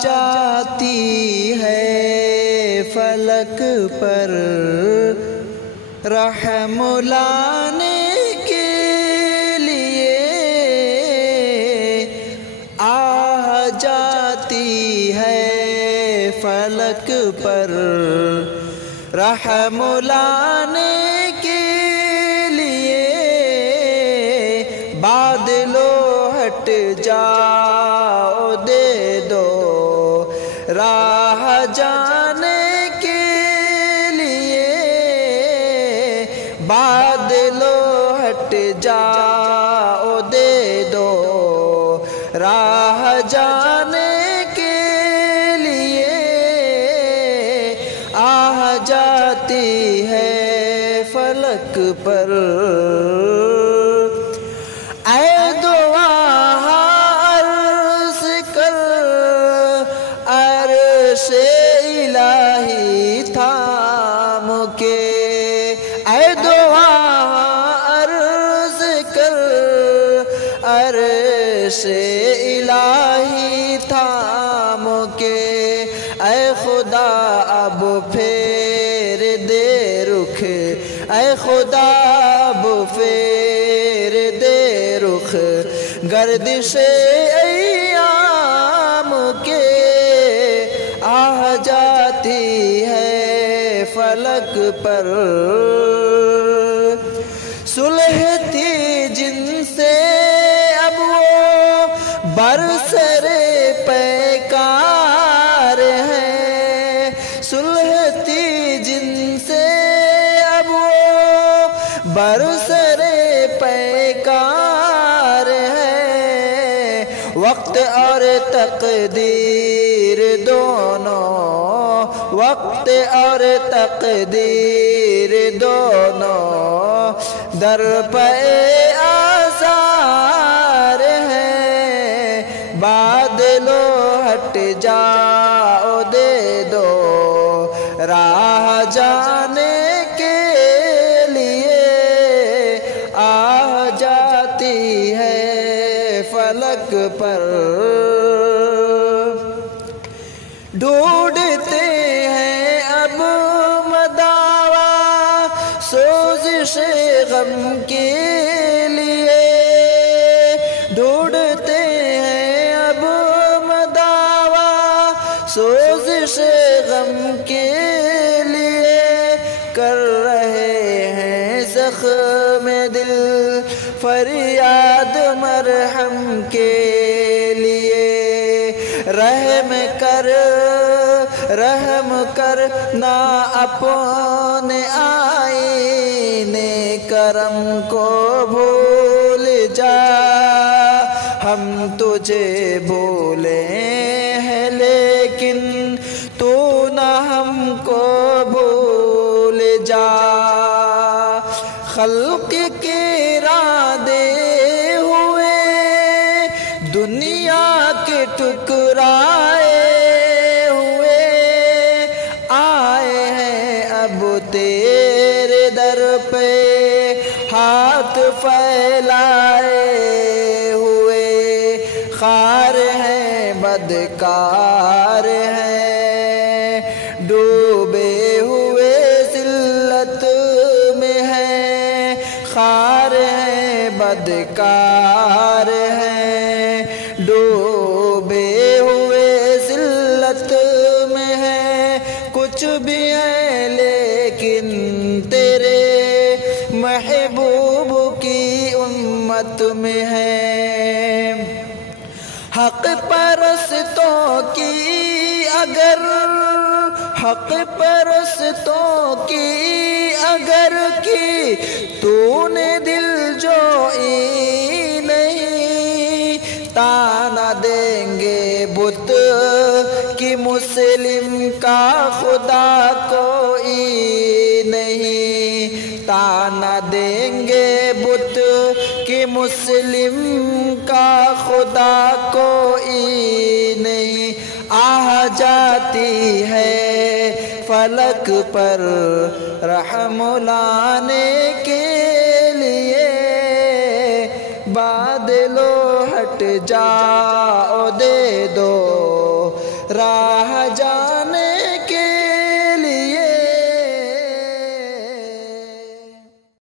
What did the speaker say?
جاتی ہے فلک پر رحم لانے کے لیے، جاتی ہے فلک پر رحم لانے کے لیے، بادلو ہٹ جاؤ دے دو راہ جانے کے لیے، بادلو ہٹ جاؤ دے دو راہ جانے کے لیے، جاتی ہے فلک پر اے دعا عرض کر عرش الہی تھام کے، اے دعا عرض کر عرش الہی تھام کے، اے خدا اب پھیر دے رخ، اے خدا اب پھیر دے رخ گردش ایام کے، جاتی ہے فلک پر صلح تھی جن سے اب وہ برسر پیکار ہے، صلح تھی جن سے اب وہ برسر پیکار ہے، وقت اور تقدیر دونوں، وقت اور تقدیر دونوں در پہ آثار ہیں، بادلو ہٹ جاؤ دے دو راہ جانے کے لیے، جاتی ہے فلک پر ڈھونڈتے ہیں اب مداوا سوزش غم کے لیے، ڈھونڈتے ہیں اب مداوا سوزش غم کے لیے، کر رہے ہیں زخم دل فریاد مرہم کے لیے، رحم کر نہ اپنے آئینے کرم کو بھول جا، ہم تجھے بھولے ہیں لیکن تو نہ ہم کو بھول جا، خلق کے ارادے ہوئے دنیا کے ٹکرائے ہوئے، آئے ہیں اب تیرے در پہ ہاتھ پھیلائے ہوئے، خار ہیں بدکار ہیں ڈوبے ہوئے ذلت میں ہیں، خار ہیں بدکار ہیں ڈوبے ہوئے ذلت میں ہیں، کچھ بھی ہے لیکن تیرے محبوب کی امت میں ہے، حق پرستوں کی اگر حق پرستوں کی اگر کی تو نے دل جوئی نہیں، تانا دیں گے بت کہ مسلم کا خدا کوئی نہیں، تانا دیں گے بت کہ مسلم کا خدا کوئی نہیں، جاتی ہے فلک پر رحم لانے کے لیے، بادلو ہٹ جاؤ دے دو راہ جا